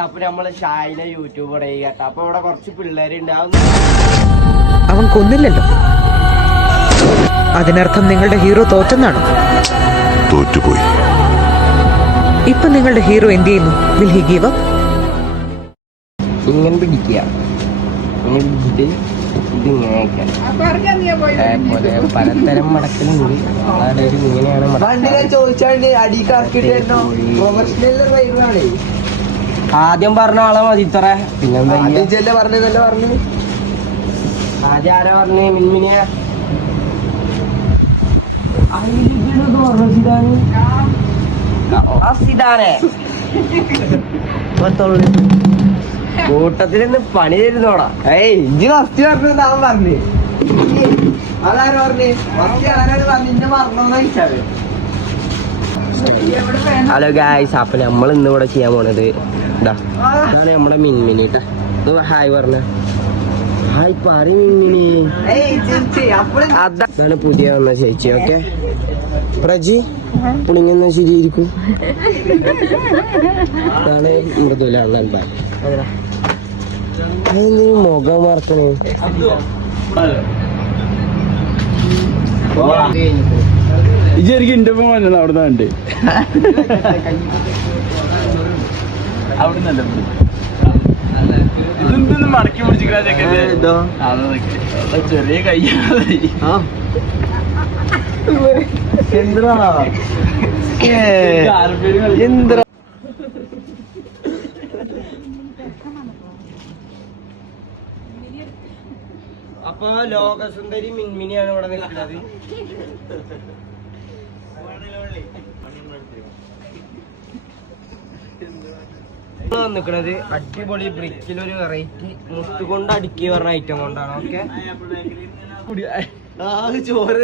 അപ്പൊ നമ്മള് ഷായിനെ യൂട്യൂബ് കേട്ടോ. അപ്പൊ ഇവിടെ കുറച്ച് പിള്ളേരുണ്ടാവും. അവൻ കൊന്നില്ലല്ലോ, അതിനർത്ഥം നിങ്ങളുടെ ഹീറോ തോറ്റെന്നാണ്. തോറ്റുപോയി. ഇപ്പൊ നിങ്ങളുടെ ഹീറോ എന്ത് ചെയ്യുന്നു? Will he give up? ഇങ്ങനെ പിടിക്കുക, ഇങ്ങനെ പിടിച്ചിട്ട് ഇതിങ്ങനെ പലതരം മടക്കലുണ്ട്. ഇങ്ങനെയാണ് ആദ്യം പറഞ്ഞ ആളെ മതി ഇത്ര. പിന്നെന്താ ആദ്യം ആരാ പറഞ്ഞേ? മിൻമിനിയ കൂട്ടത്തിൽ നിന്ന് പണി തരുന്നോടാ. ഏയ് ഇഞ്ചി ഫസ്റ്റ് പറഞ്ഞ അവൻ പറഞ്ഞു. അതാരും പറഞ്ഞേ പറഞ്ഞോന്ന്. ഹലോ ഗായ്സ്, അപ്പൊ നമ്മൾ ഇന്ന് ഇവിടെ ചെയ്യാൻ പോണത് ഇതാണ് നമ്മുടെ മിൻമിനി ട്ടാ. ഹായ് പറഞ്ഞ ഹായ് പറ മിൻമിനി. അതാണ് പുതിയ വന്ന ചേച്ചി. ഓക്കെ പ്രജി പുളിങ്ങുന്ന ശരിയായിരിക്കും. അതാണ് മൃദുലാണ്. മുഖം മറക്കണേ. ഇജെനിക്ക് എന്റെ ഒപ്പം വന്നത് അവിടെ നിന്നുണ്ട്. അവിടുന്നല്ല ഇതൊന്നും മടക്കി പിടിച്ചിട്ടോ. ചെറിയ കയ്യാണ്. എന്ത്ര അപ്പൊ ലോകസുന്ദരി മിൻമിനിയാണ് ഇവിടെ നിൽക്കുന്നത്. നിൽക്കുന്നത് അടിപൊളി ബ്രിക്കിലൊരു വെറൈറ്റി മുത്തുകൊണ്ട് അടുക്കി പറഞ്ഞ ഐറ്റം കൊണ്ടാണ്. ഓക്കെ ചോറ്